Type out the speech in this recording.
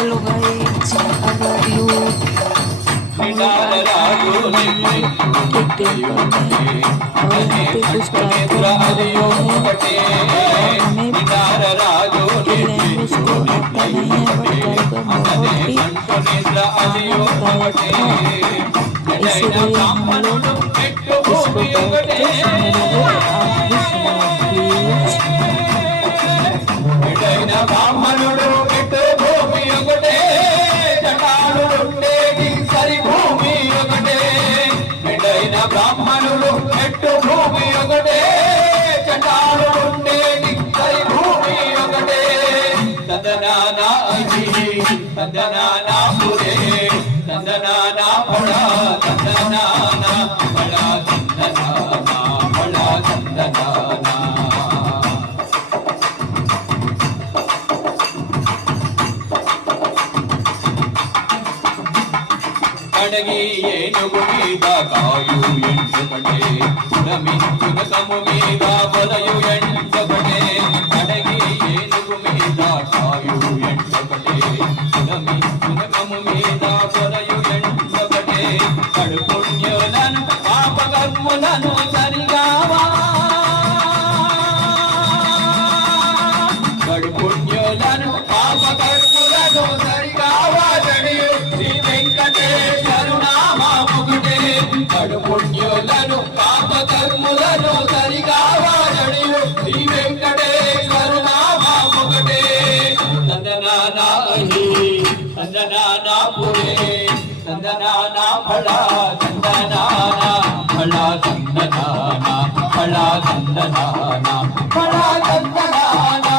Hello guys, how are you? और पे कुछ कार्यक्रम हो रहा है। हमें लैंग्वेज को आता नहीं है, बट कार्यक्रम बहुत ही आनंददायक था, इसीलिए हम लोग इसको बैठ के सुन रहे। आप भी सुनो प्लीज। బ్రాహ్మణులు ఎట్టు భూమి ఒకటే చటాలు ఉండేటి సరి భూమి ఒకటే తందనానా అజి తందనానా పురే తందనానా పడా తందనానా పడా తందనానా పడా తందనానా అడగి ఏనుగు మీద కాయు ఎండబడే ఉడమి యుగకము మీద వలయు ఎండబడే అడగి ఏనుగు మీద కాయు ఎండబడే ఉడమి యుగకము మీద వలయు ఎండబడే కడుపుణ్యులను పాపకర్ములను సరిగావా కడుపుణ్యులను పాపకర్ములను సరిగావా జడియు శ్రీ వెంకటేశ్వరు నామముకుటే కడుపుణ్యులను పాపకర్ములను సరిగావా జడియు శ్రీ వెంకటేశ్వరు నామముకుటే తందనానా అహి తందనానా పురే తందనానా ఫళా తందనానా ఫళా తందనానా ఫళా తందనానా ఫళా తందనానా